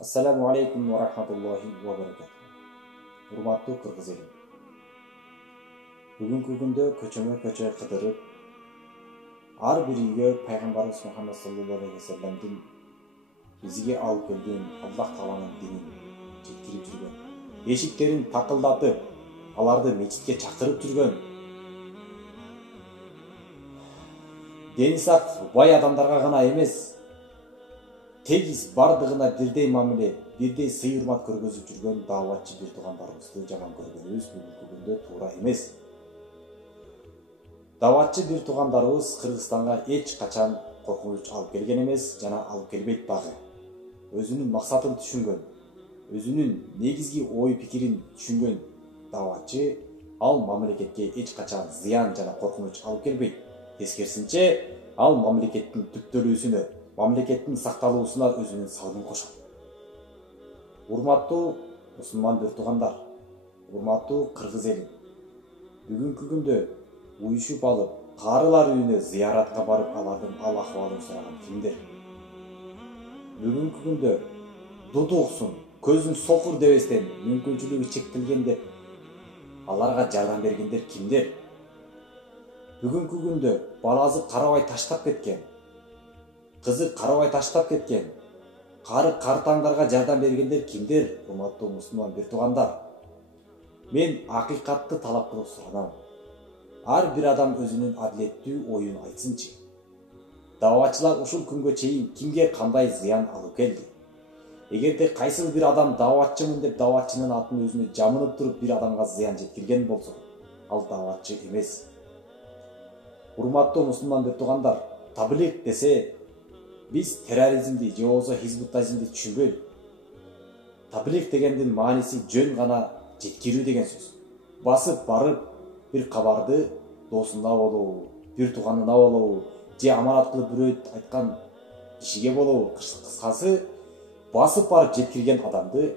Assalamu alaikum wa rahmatullahi wa barakatuh. Урматтуу кыргыз эли. Бүгүнкү күндө көчө кыдырып, ар бир үйгө пайгамбарыбыз Мухаммад саллаллаху алейхи ва салламдын бизге алып келген Аллах Тааланын динин жеткирип жүргөн, эшиктерин такылдатып, аларды мечитке чакырып жүргөн, дени сак бай адамдарга гана эмес, тегиз бардыгына бирдей мамиле, бирдей сый урмат көргөзүп жүргөн дааватчы бир туугандарыбызды жаман көргөнүбүз бүгүнкү күндө туура эмес. Дааватчы бир туугандарыбыз Кыргызстанга эч качан коркунуч алып келген эмес жана алып келбейт дагы. Өзүнүн максатын түшүнгөн, өзүнүн негизги ой пикирин түшүнгөн дааватчы ал мамлекетке эч качан зыян жана коркунуч алып келбейт. Тескерисинче, ал мамлекеттин түптөлүүсүнө, мамлекеттин сакталуусуна өзүнүн салымын кошот. Урматтуу мусулман бир туугандар, урматтуу кыргыз эли, бүгүнкү күндө уюшуп алып, карылар үйүнө зыяратка барып, алардын ал акыбалын сураган кимдер? Бүгүнкү күндө дуду уксун, көзүн сокур дебестен мүмкүнчүлүгү чектелген деп аларга жардам бергендер кимдер? Бүгүнкү күндө баласы карабай таштап кеткен, кызы карабай таштап кеткен, кары картаңдарга жардам бергендер кимдер? Урматтуу мусулман бир туугандар, мен акыйкатты талап кылып суранам. Ар бир адам өзүнүн адилеттүү оюн айтсынчы. Дааватчылар ушул күнгө чейин кимге кандай зыян алып келди? Эгерде кайсыл бир адам дааватчымын деп дааватчынын атын өзүнө жамынып туруп бир адамга зыян жеткирген болсо, ал дааватчы эмес. Урматтуу мусулман бир туугандар, таблиг десе биз терроризмди же болбосо хизбут-тахримди түшүнбөйлү. Таблиг дегендин мааниси жөн гана жеткирүү деген сөз. Басып барып бир кабарды досуна болобу, бир тууганына болобу, же аманат кылып бирөө айткан кишиге болобу, кыскасы басып барып жеткирген адамды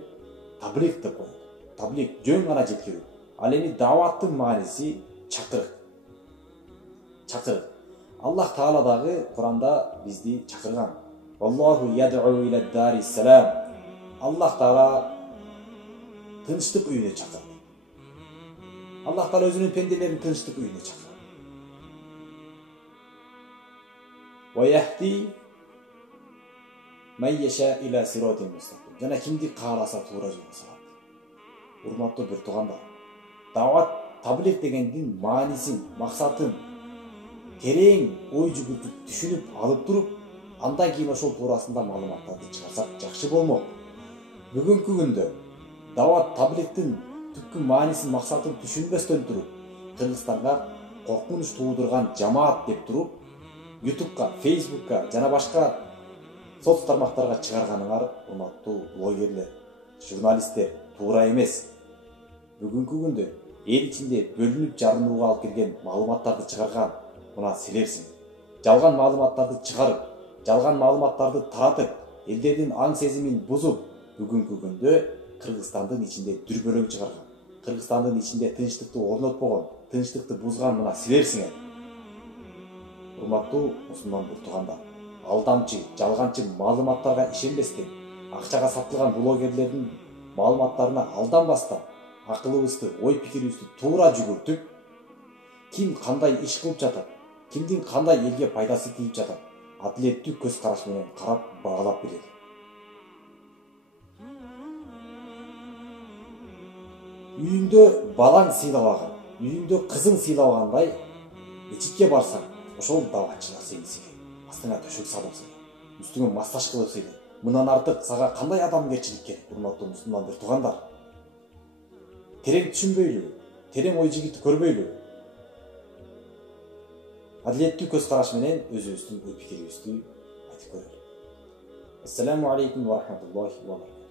таблиг деп коет. Таблиг жөн гана жеткирүү. Ал эми дааваттын мааниси чакырык. Чакырык. Аллах Таала дагы Куранда бизди чакырган. Аллаху яд'у иля дари салам. Аллах Таала тынчтык үйүнө чакырды. Аллах Таала өзүнүн пенделерин тынчтык үйүнө чакырды. Ва яхди ман яша иля сиратин мустақим. Жана кимди кааласа туура жолго салат. Урматтуу бир туугандар, даават таблиг дегендин маанисин, максатын терең ой жүгүртүп түшүнүп алып туруп, андан кийин ошол туурасында маалыматтарды чыгарсак жакшы болмок. Бүгүнкү күндө даават таблигдин түпкү маанисин, максатын түшүнбөстөн туруп, Кыргызстанга коркунуч туудурган жамаат деп туруп, YouTube'га, Facebook'ка жана башка соц тармактарга чыгарганыңар, урматтуу блогерлер, журналисттер, туура эмес. Бүгүнкү күндө эл ичинде бөлүнүп жарынууга алып келген маалыматтарды чыгарган мына силерсиң. Жалган маалыматтарды чыгарып, жалган маалыматтарды таратып, элдердин аң сезимин бузуп, бүгүнкү күндө Кыргызстандын ичинде дүрбөлөң чыгарган, Кыргызстандын ичинде тынчтыкты орнотпогон, тынчтыкты бузган мына силерсиңер. Урматтуу мусулман бир туугандар, алдамчы, жалганчы маалыматтарга ишенбестен, акчага сатылган блогерлердин маалыматтарына алданбастан, акылыбызды, ой пикирибизди туура жүгүртүп, ким кандай иш кылып жатат, кимдин кандай элге пайдасы тийип жатат, адилеттүү көз караш менен карап багалап билели. Үйүндө балаң сыйлабаган, үйүндө кызың сыйлабагандай, мечитке барсаң, ошол дааватчылар сени сыйлайт. Астыңа төшөк салып сыйлайт, үстүңө массаж кылып сыйлайт. Мындан артык сага кандай адамгерчилик керек, урматтуу мусулман бир туугандар? Терең түшүнбөйлү, терең ой жигит көрбөйлү. Адилеттүү көз караш менен өзүбүздүн ой пикирибизди айтып көрөлү. Ассаламу алейкум ва рахматуллахи ва баракатух.